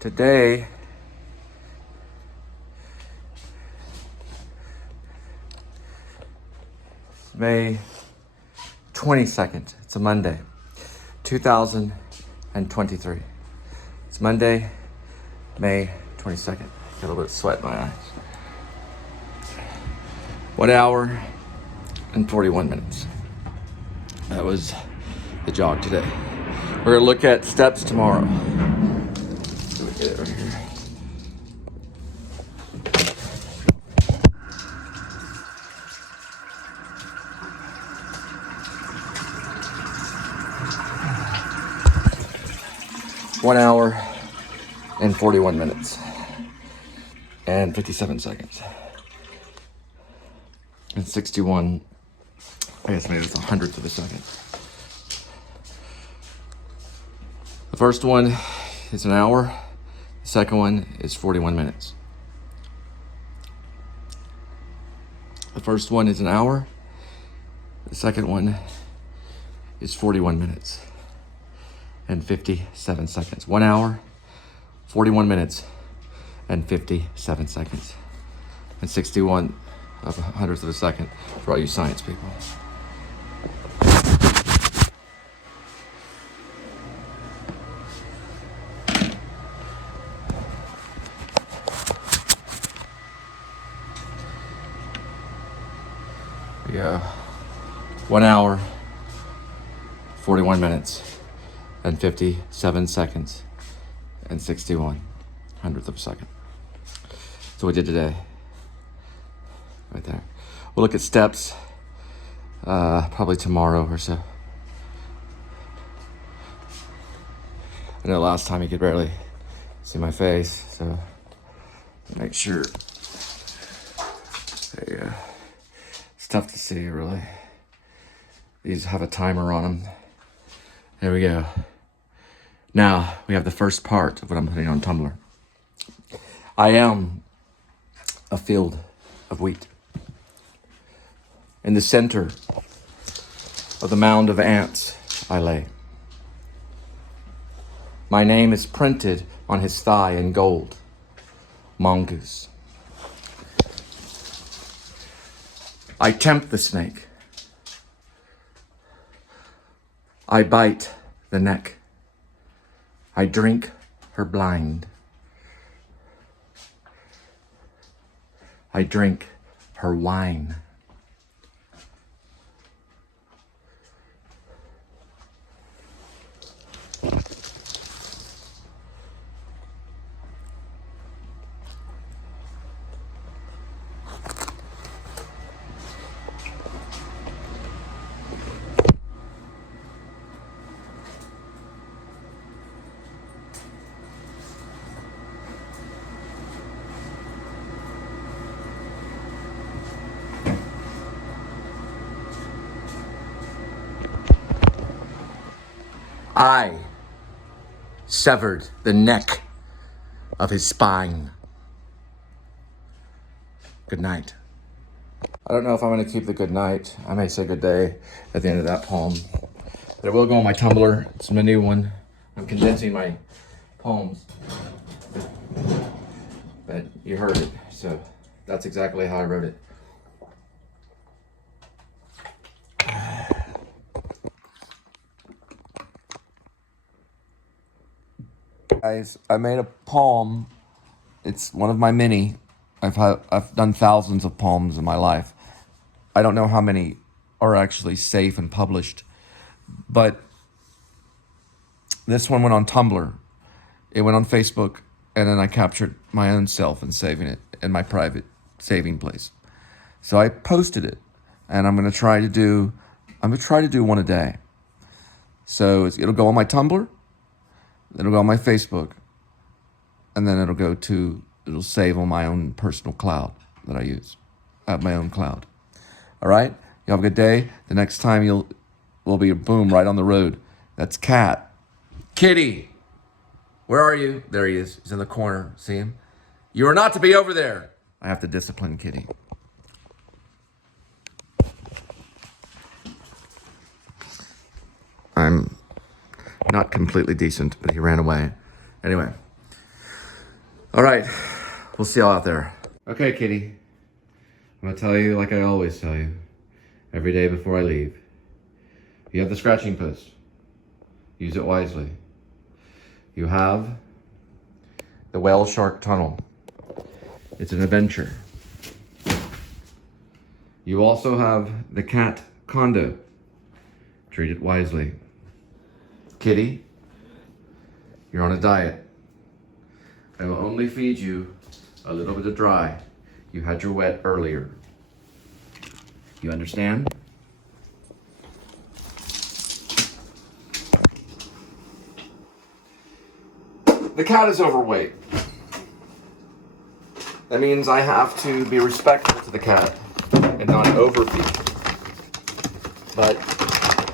Today is May 22nd. It's a Monday, 2023. It's Monday, May 22nd. Got a little bit of sweat in my eyes. 1 hour and 41 minutes. That was the jog today. We're gonna look at steps tomorrow. So we get it right here. One hour and 41 minutes and 57 seconds and 61. I guess maybe it's 100th of a second. The first one is an hour. The second one is 41 minutes. The first one is an hour. The second one is 41 minutes and 57 seconds. 1 hour, 41 minutes and 57 seconds and 61 of 100th of a second for all you science people. Yeah, 1 hour, 41 minutes and 57 seconds and 61 100th of a second. So we did today, right there. We'll look at steps probably tomorrow or so. I know last time you could barely see my face, so make sure. Yeah, it's tough to see, really. These have a timer on them. There we go. Now we have the first part of what I'm putting on Tumblr. I am a field of wheat. In the center of the mound of ants I lay. My name is printed on his thigh in gold. Mongoose. I tempt the snake. I bite the neck. I drink her blind. I drink her wine. I severed the neck of his spine. Good night. I don't know if I'm going to keep the good night. I may say good day at the end of that poem. But it will go on my Tumblr. It's my new one. I'm condensing my poems. But you heard it, so that's exactly how I wrote it. Guys, I made a poem. It's one of my many. I've done thousands of poems in my life. I don't know how many are actually safe and published, but this one went on Tumblr. It went on Facebook, and then I captured my own self and saving it in my private saving place. So I posted it, and I'm gonna try to do one a day. So it'll go on my Tumblr. It'll go on my Facebook, and then it'll save on my own personal cloud that I use. I have my own cloud. All right? You have a good day. The next time we'll be boom right on the road. That's Cat. Kitty, where are you? There he is. He's in the corner. See him? You are not to be over there. I have to discipline Kitty. I'm not completely decent, but he ran away. Anyway, All right, we'll see y'all out there. Okay, kitty. I'm gonna tell you like I always tell you, every day before I leave. You have the scratching post. Use it wisely. You have the whale shark tunnel. It's an adventure. You also have the cat condo. Treat it wisely. Kitty, you're on a diet. I will only feed you a little bit of dry. You had your wet earlier. You understand? The cat is overweight. That means I have to be respectful to the cat and not overfeed. But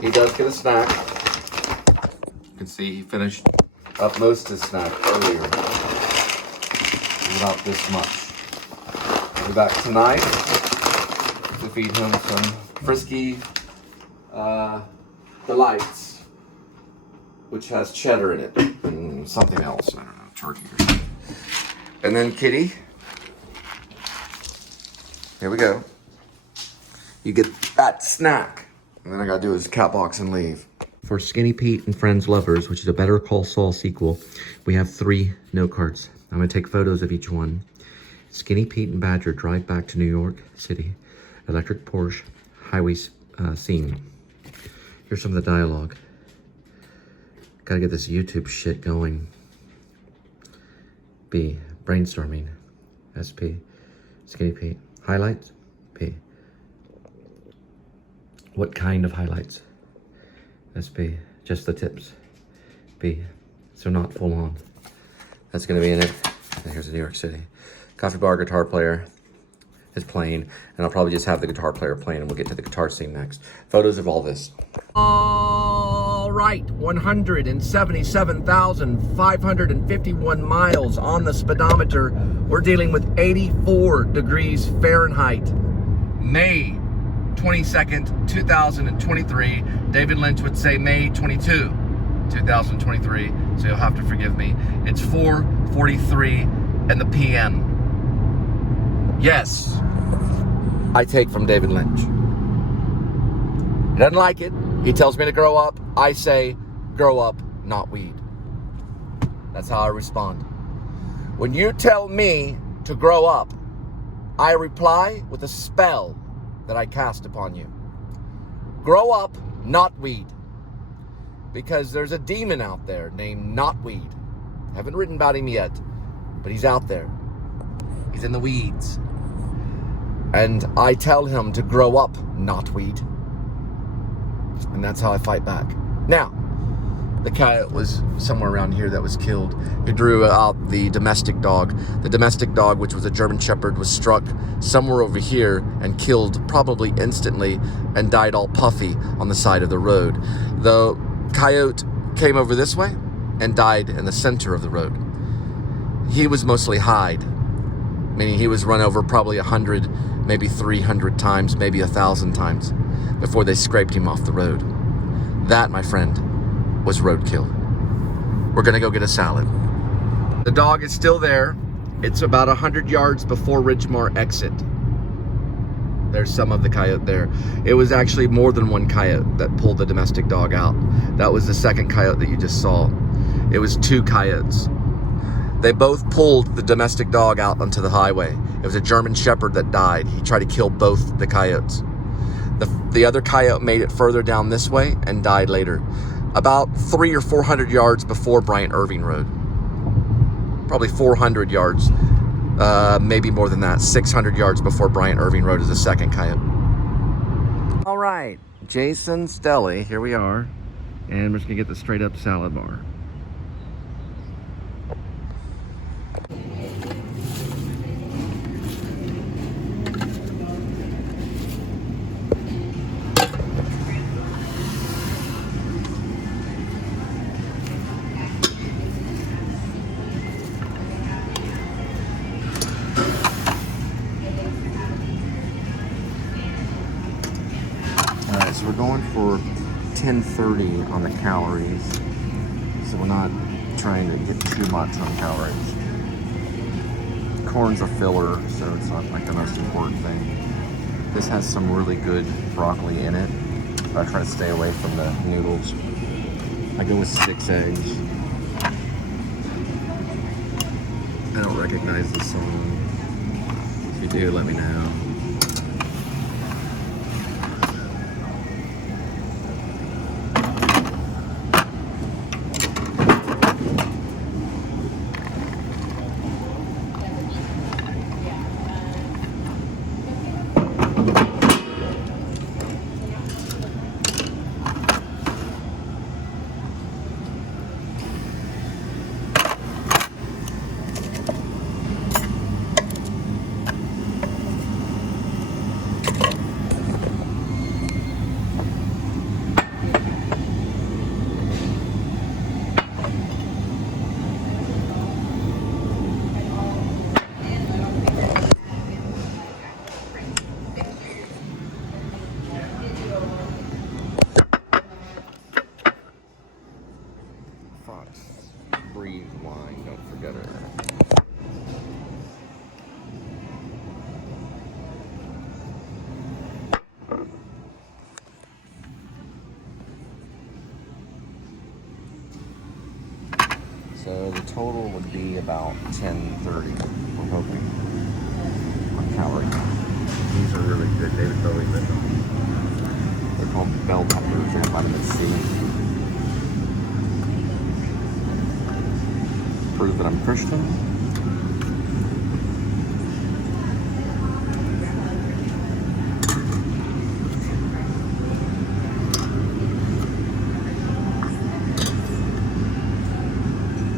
he does get a snack. You can see he finished up most of his snack earlier. About this much. We'll be back tonight to feed him some frisky delights, which has cheddar in it and something else. I don't know, turkey or something. And then Kitty, here we go. You get that snack. And then I gotta do his cat box and leave. For Skinny Pete and Friends Lovers, which is a Better Call Saul sequel, we have 3 note cards. I'm gonna take photos of each one. Skinny Pete and Badger drive back to New York City. Electric Porsche highway scene. Here's some of the dialogue. Gotta get this YouTube shit going. B, brainstorming. SP, Skinny Pete. Highlights? P. What kind of highlights? SP, just the tips. B, so not full on. That's gonna be in it. And here's New York City. Coffee bar guitar player is playing, and I'll probably just have the guitar player playing, and we'll get to the guitar scene next. Photos of all this. All right, 177,551 miles on the speedometer. We're dealing with 84 degrees Fahrenheit. May 22nd, 2023. David Lynch would say May 22, 2023. So you'll have to forgive me. It's 4:43 in the PM. Yes, I take from David Lynch. He doesn't like it. He tells me to grow up. I say, grow up, not weed. That's how I respond. When you tell me to grow up, I reply with a spell that I cast upon you. Grow up, not weed. Because there's a demon out there named Notweed. I haven't written about him yet, but he's out there. He's in the weeds. And I tell him to grow up, Notweed. And that's how I fight back. Now, the coyote was somewhere around here that was killed. He drew out the domestic dog. The domestic dog, which was a German Shepherd, was struck somewhere over here and killed probably instantly and died all puffy on the side of the road. The coyote came over this way and died in the center of the road. He was mostly hide, meaning he was run over probably 100, maybe 300 times, maybe 1,000 times before they scraped him off the road. That, my friend, was roadkill. We're gonna go get a salad. The dog is still there. It's about 100 yards before Ridgemar exit. There's some of the coyote there. It was actually more than one coyote that pulled the domestic dog out. That was the second coyote that you just saw. It was 2 coyotes. They both pulled the domestic dog out onto the highway. It was a German Shepherd that died. He tried to kill both the coyotes. The other coyote made it further down this way and died later. About 300 or 400 yards before Bryant Irving Road. Probably 400 yards. Maybe more than that, 600 yards before Bryant Irving Road is the second coyote. All right, Jason's Deli, here we are. And we're just gonna get the straight up salad bar. So we're going for 1030 on the calories. So we're not trying to get too much on calories. corn's a filler, so it's not like the most important thing. This has some really good broccoli in it, but I try to stay away from the noodles. I go with 6 eggs. I don't recognize the song. If you do, let me know. Breathe wine, don't forget it. So the total would be about 1030, we're hoping, on calorie. These are really good, David Bowie made them. They're called bell peppers, they have vitamin C. Prove that I'm Christian.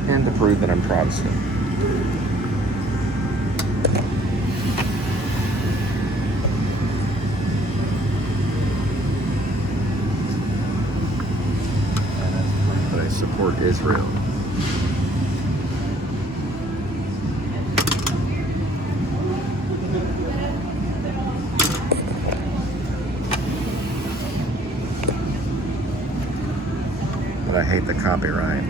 And to prove that I'm Protestant. And that's proof that I support Israel. But I hate the copyright.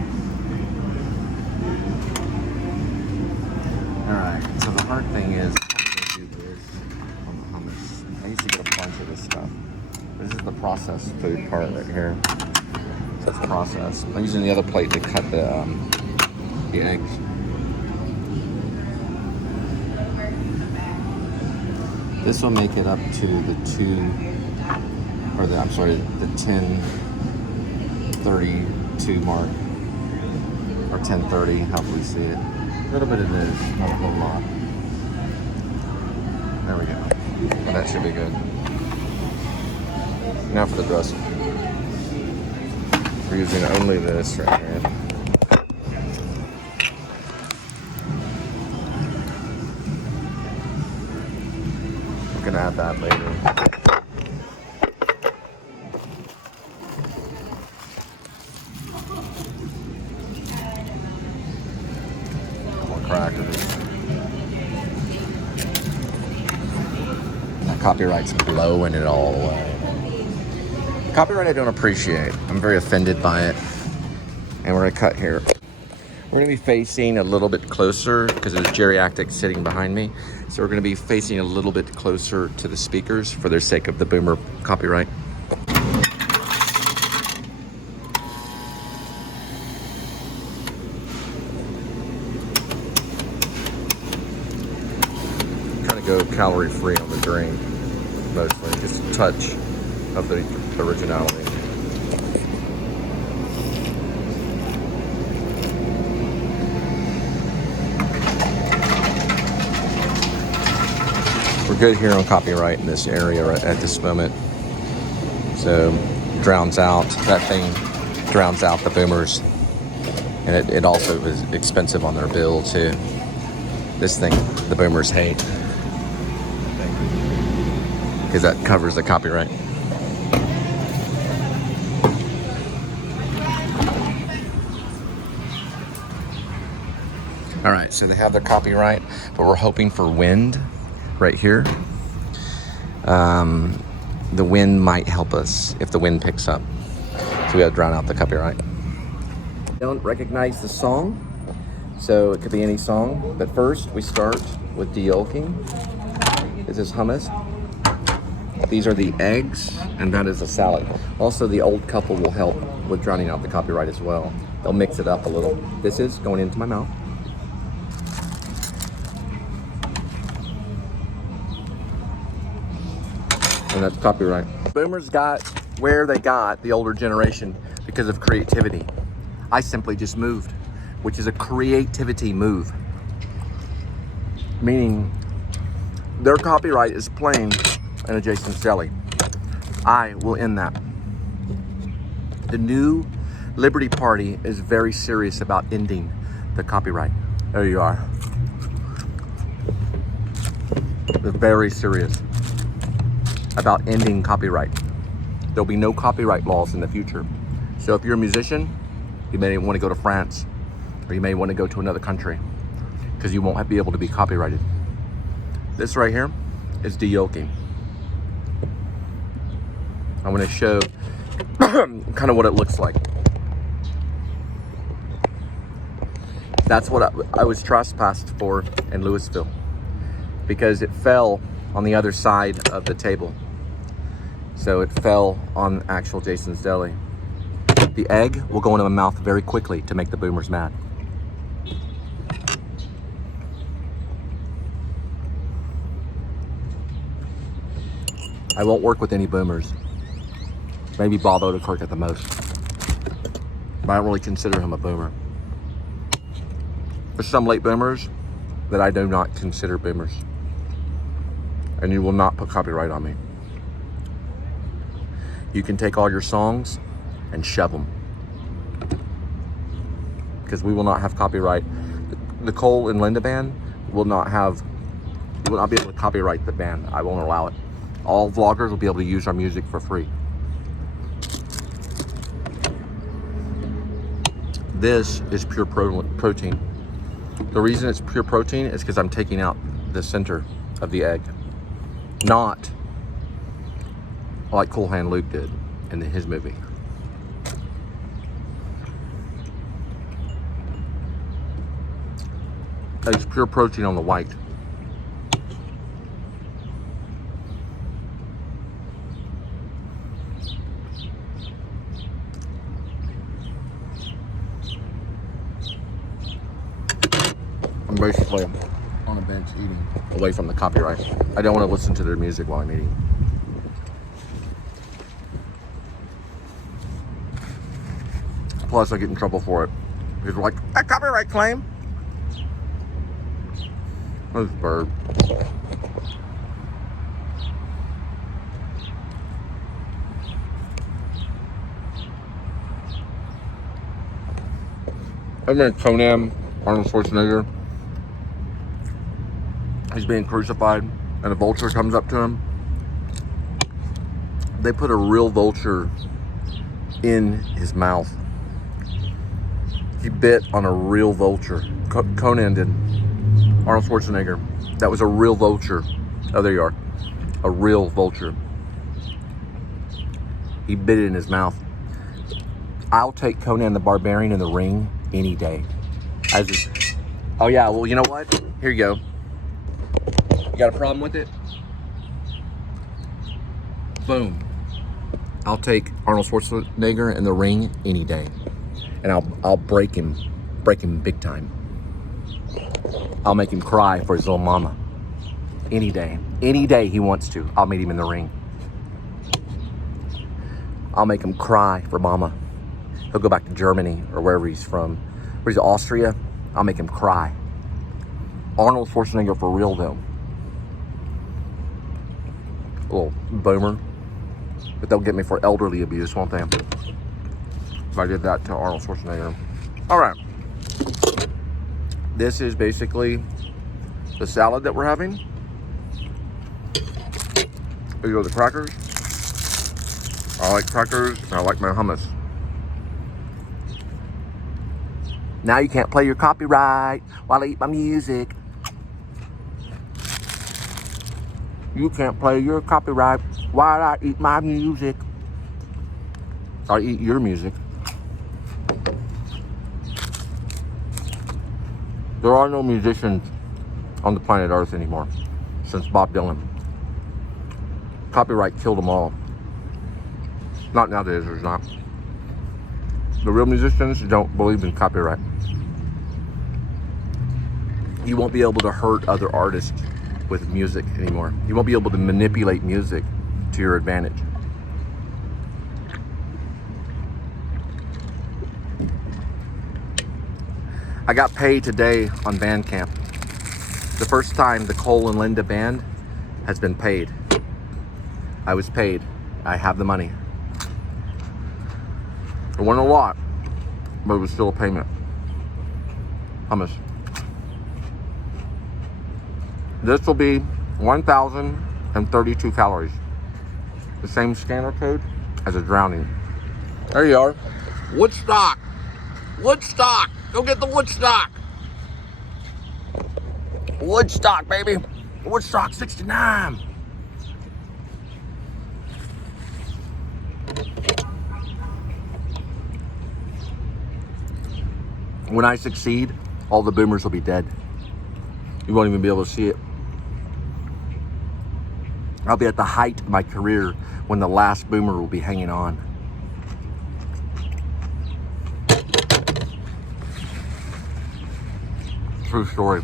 Alright, so the hard thing is, I'm going to do this on the hummus. I used to get a bunch of this stuff. This is the processed food part right here. So it's processed. I'm using the other plate to cut the eggs. This will make it up to the 10:32 mark, or 10:30, however we see it. A little bit of this, not a whole lot. There we go. Well, that should be good. Now for the dressing. We're using only this right here. We're gonna add that later. That copyright's blowing it all away. Copyright I don't appreciate. I'm very offended by it. And we're gonna cut here. We're gonna be facing a little bit closer because there's geriatric sitting behind me. So we're gonna be facing a little bit closer to the speakers for their sake of the boomer copyright. Go calorie free on the drink, mostly. Just a touch of the originality. We're good here on copyright in this area right at this moment. So drowns out, that thing drowns out the boomers. And it also is expensive on their bill too. This thing the boomers hate, because that covers the copyright. All right, so they have their copyright, but we're hoping for wind right here. The wind might help us if the wind picks up. So we have to drown out the copyright. Don't recognize the song, so it could be any song, but first we start with de-yolking. This is hummus. These are the eggs, and that is a salad. Also, the old couple will help with drowning out the copyright as well. They'll mix it up a little. This is going into my mouth. And that's copyright. Boomers got where they got, the older generation, because of creativity. I simply just moved, which is a creativity move. Meaning, their copyright is playing an adjacent deli. I will end that. The new Liberty Party is very serious about ending the copyright. There you are. They're very serious about ending copyright. There'll be no copyright laws in the future. So if you're a musician, you may want to go to France, or you may want to go to another country, because you won't be able to be copyrighted. This right here is de-yolking. I'm going to show kind of what it looks like. That's what I was trespassed for in Louisville, because it fell on the other side of the table. So it fell on actual Jason's Deli. The egg will go into my mouth very quickly to make the boomers mad. I won't work with any boomers. Maybe Bob Odenkirk at the most. But I don't really consider him a boomer. There's some late boomers that I do not consider boomers. And you will not put copyright on me. You can take all your songs and shove them, because we will not have copyright. The Cole and Linda band will not have, you will not be able to copyright the band. I won't allow it. All vloggers will be able to use our music for free. This is pure protein. The reason it's pure protein is because I'm taking out the center of the egg. Not like Cool Hand Luke did in his movie. It's pure protein on the white. I'm basically on a bench eating away from the copyright. I don't want to listen to their music while I'm eating. Plus, I get in trouble for it. Because we're like, a copyright claim? This bird. I remember Conan, Arnold Schwarzenegger. He's being crucified, and a vulture comes up to him. They put a real vulture in his mouth. He bit on a real vulture. Conan did. Arnold Schwarzenegger. That was a real vulture. Oh, there you are. A real vulture. He bit it in his mouth. I'll take Conan the Barbarian in the ring any day. Oh yeah, well, you know what? Here you go. You got a problem with it? Boom. I'll take Arnold Schwarzenegger in the ring any day. And I'll break him big time. I'll make him cry for his little mama. Any day he wants to, I'll meet him in the ring. I'll make him cry for mama. He'll go back to Germany or wherever he's from. Where's Austria? I'll make him cry. Arnold Schwarzenegger for real though. A little boomer. But they'll get me for elderly abuse, won't they? If I did that to Arnold Schwarzenegger. All right. This is basically the salad that we're having. Here go the crackers. I like crackers, and I like my hummus. Now you can't play your copyright while I eat my music. You can't play your copyright while I eat my music. I eat your music. There are no musicians on the planet Earth anymore since Bob Dylan. Copyright killed them all. Not nowadays, there's not. The real musicians don't believe in copyright. You won't be able to hurt other artists with music anymore. You won't be able to manipulate music to your advantage. I got paid today on Bandcamp. The first time the Cole and Linda band has been paid. I was paid. I have the money. It wasn't a lot, but it was still a payment. Hummus. This will be 1,032 calories. The same scanner code as a drowning. There you are. Woodstock. Woodstock. Go get the Woodstock. Woodstock, baby. Woodstock 69. When I succeed, all the boomers will be dead. You won't even be able to see it. I'll be at the height of my career when the last boomer will be hanging on. True story.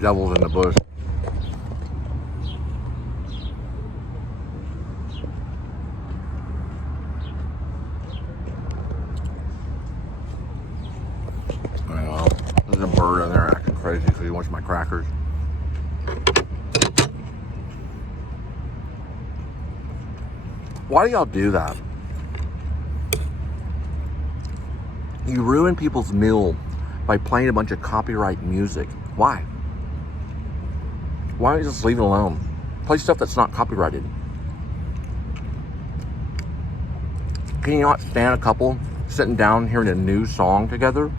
Devils in the bush. Well, there's a bird in there acting crazy because he wants my crackers. Why do y'all do that? You ruin people's meal by playing a bunch of copyright music. Why? Why don't you just leave it alone? Play stuff that's not copyrighted. Can you not stand a couple sitting down hearing a new song together?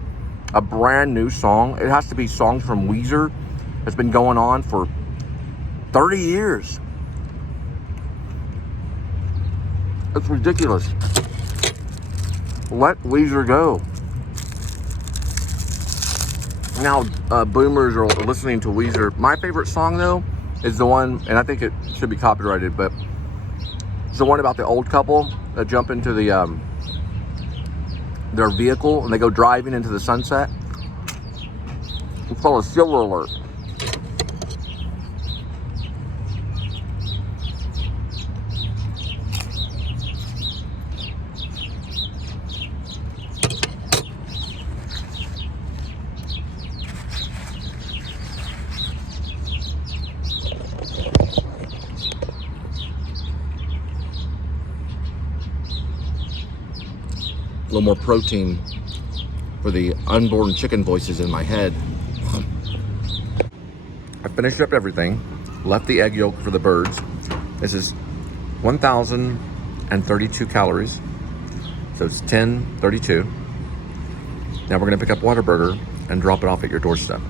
A brand new song. It has to be songs from Weezer that's been going on for 30 years. It's ridiculous. Let Weezer go. Now, boomers are listening to Weezer. My favorite song, though, is the one, and I think it should be copyrighted, but it's the one about the old couple that jump into their vehicle and they go driving into the sunset. It's called a Silver Alert. A little more protein for the unborn chicken voices in my head. I finished up everything, left the egg yolk for the birds. This is 1,032 calories, so it's 1032. Now we're gonna pick up Whataburger and drop it off at your doorstep.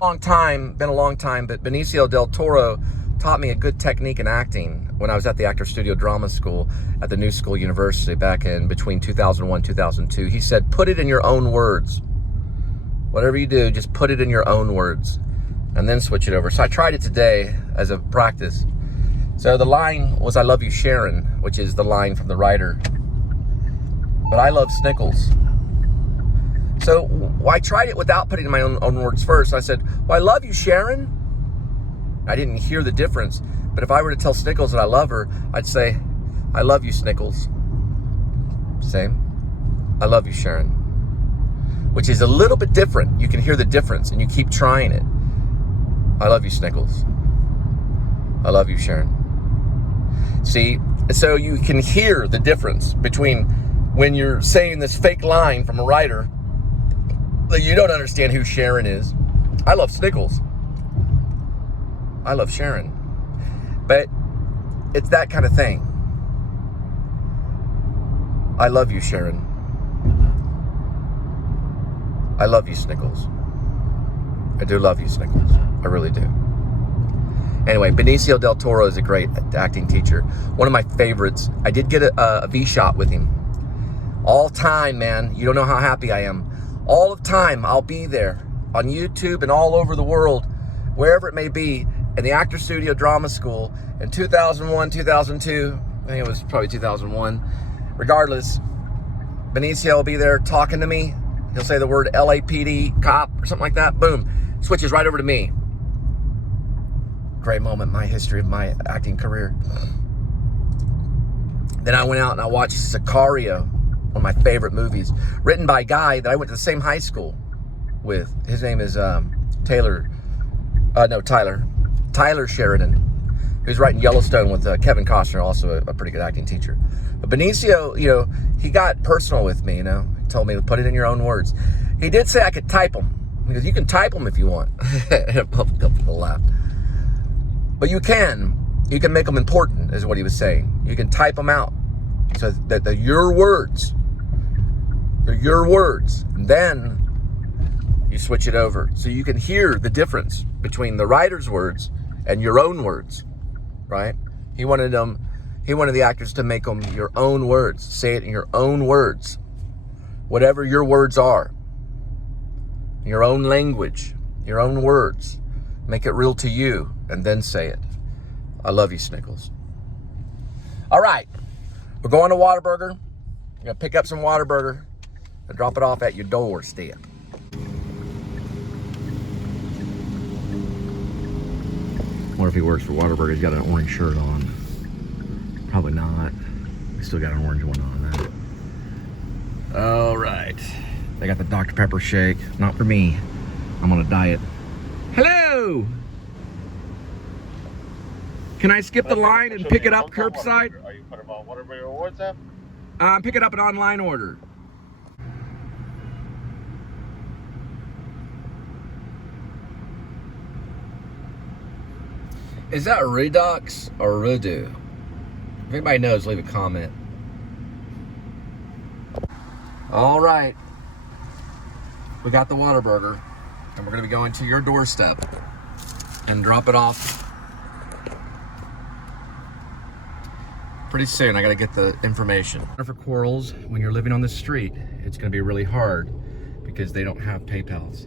Been a long time, but Benicio del Toro taught me a good technique in acting when I was at the Actor Studio Drama School at the New School University back in between 2001 and 2002. He said, put it in your own words. Whatever you do, just put it in your own words and then switch it over. So I tried it today as a practice. So the line was, I love you, Sharon, which is the line from the writer. But I love Snickles. So I tried it without putting in my own words first. I said, well, I love you, Sharon. I didn't hear the difference, but if I were to tell Snickles that I love her, I'd say, I love you, Snickles. Same. I love you, Sharon. Which is a little bit different. You can hear the difference, and you keep trying it. I love you, Snickles. I love you, Sharon. See, so you can hear the difference between when you're saying this fake line from a writer that you don't understand who Sharon is. I love Snickles. I love Sharon. But it's that kind of thing. I love you, Sharon. I love you, Snickles. I do love you, Snickles. I really do. Anyway, Benicio del Toro is a great acting teacher. One of my favorites. I did get a V-shot with him. All time, man. You don't know how happy I am. All of time, I'll be there on YouTube and all over the world, wherever it may be, in the Actor Studio Drama School in 2001, 2002. I think it was probably 2001. Regardless, Benicio will be there talking to me. He'll say the word LAPD, cop, or something like that. Boom. Switches right over to me. Great moment in my history of my acting career. Then I went out and I watched Sicario, one of my favorite movies, written by a guy that I went to the same high school with. His name is Tyler Sheridan, who's writing Yellowstone with Kevin Costner, also a pretty good acting teacher. But Benicio, you know, he got personal with me, you know. He told me to put it in your own words. He did say I could type them. Because you can type them if you want. People laughed. But you can make them important, is what he was saying. You can type them out. So that they're your words. They're your words. And then you switch it over. So you can hear the difference between the writer's words and your own words. Right? He wanted the actors to make them your own words. Say it in your own words. Whatever your words are. Your own language. Your own words. Make it real to you, and then say it. I love you, Snickles. All right. We're going to Whataburger. We're going to pick up some Whataburger and drop it off at your doorstep. What if he works for Whataburger? He's got an orange shirt on. Probably not. We still got an orange one on that. All right. They got the Dr. Pepper shake. Not for me. I'm on a diet. Hello! Can I skip the line and pick it up curbside? Are you putting on Whataburger or WhatsApp? I'm picking up an online order. Is that Redux or Rudu? If anybody knows, leave a comment. All right. We got the Whataburger, and we're going to be going to your doorstep and drop it off pretty soon. I got to get the information. For Quarles, when you're living on the street, it's going to be really hard because they don't have PayPals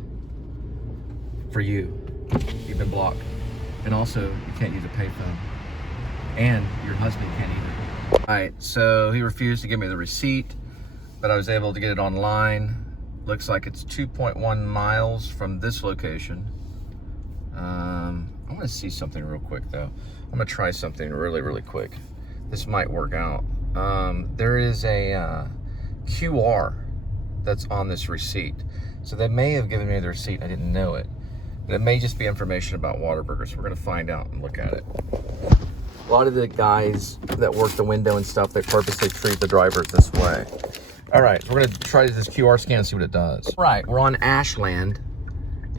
for you. You've been blocked. And also, you can't use a payphone. And your husband can't either. All right, so he refused to give me the receipt, but I was able to get it online. Looks like it's 2.1 miles from this location. I want to see something real quick, though. I'm going to try something really, really quick. This might work out. There is a QR that's on this receipt. So they may have given me the receipt. I didn't know it. But it may just be information about Whataburger. So we're going to find out and look at it. A lot of the guys that work the window and stuff, they purposely treat the drivers this way. All right, we're going to try this QR scan and see what it does. All right, we're on Ashland.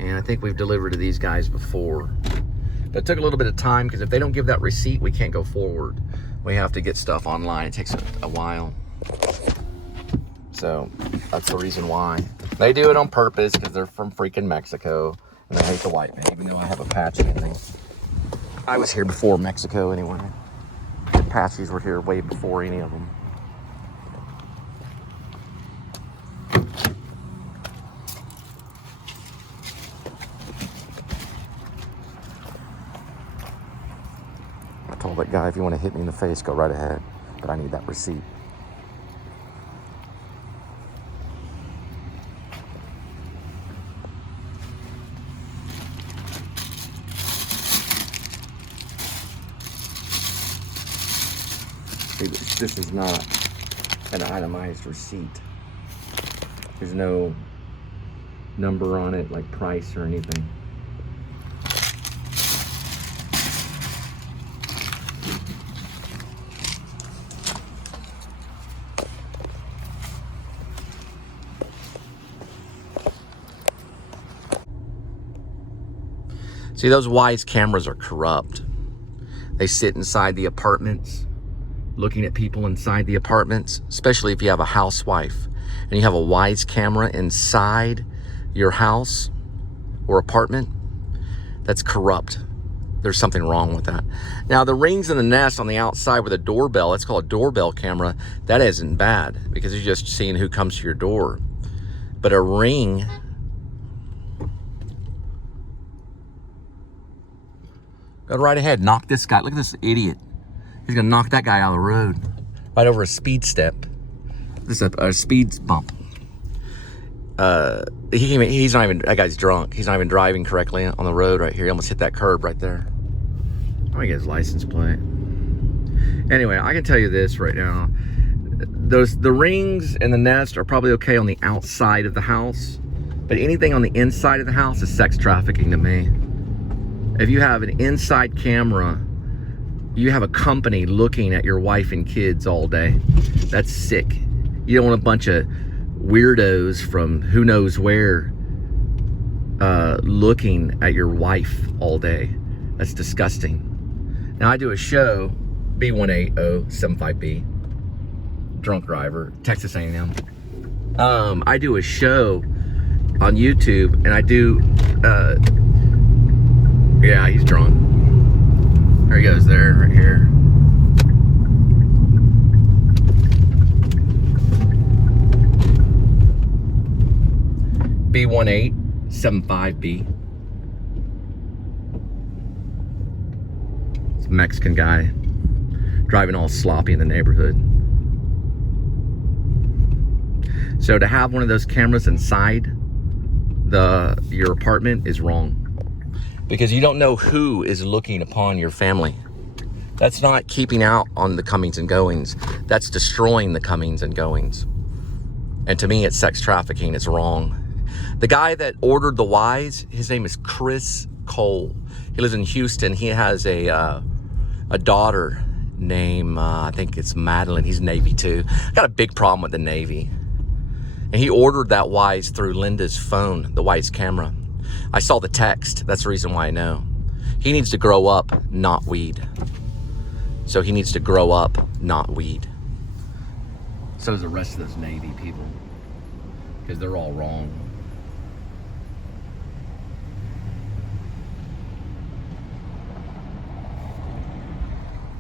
And I think we've delivered to these guys before. But it took a little bit of time because if they don't give that receipt, we can't go forward. We have to get stuff online. It takes a while. So that's the reason why. They do it on purpose because they're from freaking Mexico. And I hate the white man, even though I have Apache and things. I was here before Mexico anyway. The Apaches were here way before any of them. I told that guy, if you want to hit me in the face, go right ahead. But I need that receipt. See, this is not an itemized receipt. There's no number on it, like price or anything. See, those Wise cameras are corrupt. They sit inside the apartments, looking at people inside the apartments, especially if you have a housewife and you have a Wise camera inside your house or apartment. That's corrupt. There's something wrong with that. Now, the rings in the nest on the outside with a doorbell, it's called a doorbell camera. That isn't bad because you're just seeing who comes to your door. But a ring, go right ahead, knock this guy. Look at this idiot. He's gonna knock that guy out of the road, right over a speed step. This is a speed bump. He's not even, that guy's drunk. He's not even driving correctly on the road right here. He almost hit that curb right there. Let me get his license plate. Anyway, I can tell you this right now. The rings and the nest are probably okay on the outside of the house, but anything on the inside of the house is sex trafficking to me. If you have an inside camera, you have a company looking at your wife and kids all day. That's sick. You don't want a bunch of weirdos from who knows where looking at your wife all day. That's disgusting. Now, I do a show, B18075B, drunk driver, Texas A&M. I do a show on YouTube, and I do, yeah, he's drunk. There he goes there, right here. B1875B. It's a Mexican guy driving all sloppy in the neighborhood. So to have one of those cameras inside your apartment is wrong, because you don't know who is looking upon your family. That's not keeping out on the comings and goings. That's destroying the comings and goings. And to me, it's sex trafficking. It's wrong. The guy that ordered the Wise, his name is Chris Cole. He lives in Houston. He has a daughter named, I think it's Madeline. He's Navy too. Got a big problem with the Navy. And he ordered that Wise through Linda's phone, the Wise camera. I saw the text. That's the reason why I know. He needs to grow up, not weed. So he needs to grow up, not weed. So does the rest of those Navy people, because they're all wrong.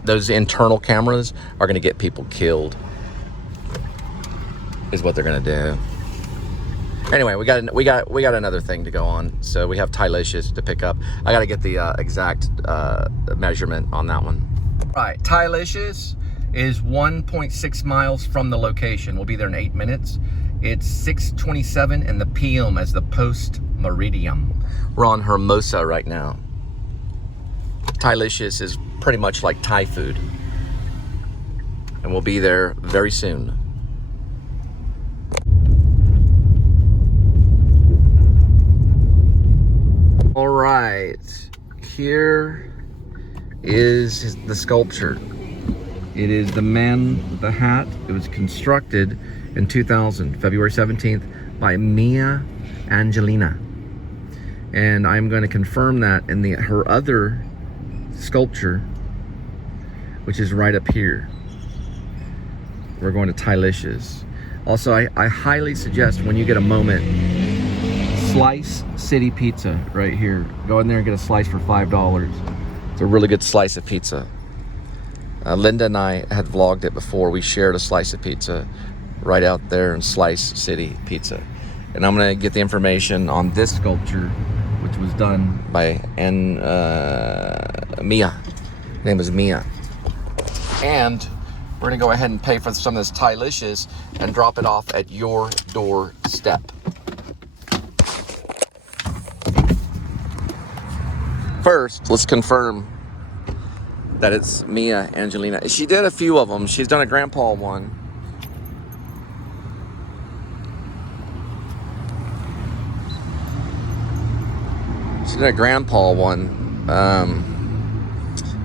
Those internal cameras are gonna get people killed, is what they're gonna do. Anyway, we got another thing to go on. So we have Thailicious to pick up. I gotta get the exact measurement on that one. Right, Thailicious is 1.6 miles from the location. We'll be there in 8 minutes. It's 6:27 in the PM as the post meridian. We're on Hermosa right now. Thailicious is pretty much like Thai food. And we'll be there very soon. All right, here is the sculpture. It is the man with the hat. It was constructed in 2000, February 17th, by Mia Angelina. And I'm going to confirm that in her other sculpture, which is right up here. We're going to Thailicious. Also, I highly suggest, when you get a moment, Slice City Pizza right here. Go in there and get a slice for $5. It's a really good slice of pizza. Linda and I had vlogged it before. We shared a slice of pizza right out there in Slice City Pizza. And I'm gonna get the information on this sculpture, which was done by Mia. Her name is Mia. And we're gonna go ahead and pay for some of this Thailicious and drop it off at your doorstep. First, let's confirm that it's Mia Angelina. She did a few of them. She's done a grandpa one. She did a grandpa one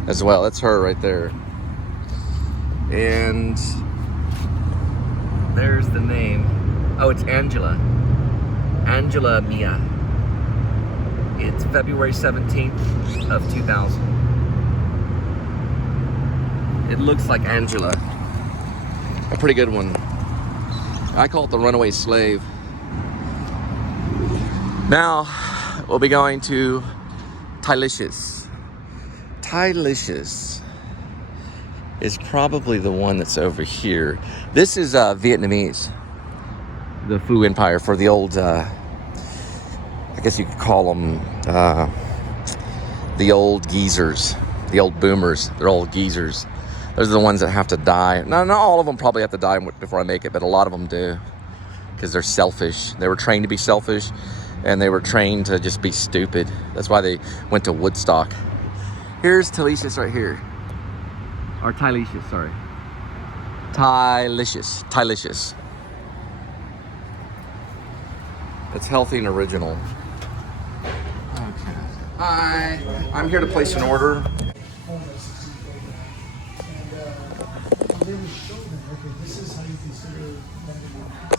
as well. That's her right there. And there's the name. Oh, it's Angela. Angela Mia. It's February 17th of 2000. It looks like Angela. A pretty good one. I call it the runaway slave. Now, we'll be going to Thailicious. Thailicious is probably the one that's over here. This is Vietnamese. The Phu Empire for the old, I guess you could call them the old geezers, the old boomers. They're old geezers. Those are the ones that have to die. Not all of them probably have to die before I make it, but a lot of them do because they're selfish. They were trained to be selfish, and they were trained to just be stupid. That's why they went to Woodstock. Here's Thailicious right here. Or Thailicious, sorry. Thailicious. Thailicious. It's healthy and original. Okay. Hi. I'm here to place an order.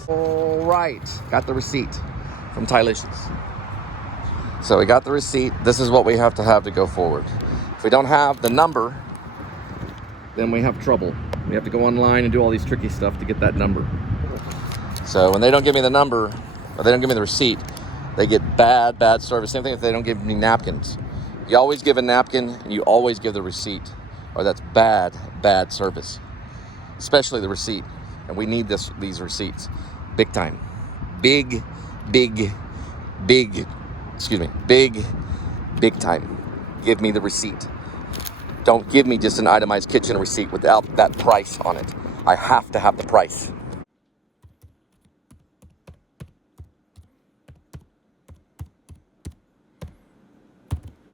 All right. Got the receipt from Thailicious. So we got the receipt. This is what we have to go forward. If we don't have the number, then we have trouble. We have to go online and do all these tricky stuff to get that number. So when they don't give me the number, or they don't give me the receipt, they get bad service. Same thing if they don't give me napkins. You always give a napkin, and you always give the receipt, or that's bad service. Especially the receipt. And we need these receipts. Big time. Big time. Give me the receipt. Don't give me just an itemized kitchen receipt without that price on it. I have to have the price.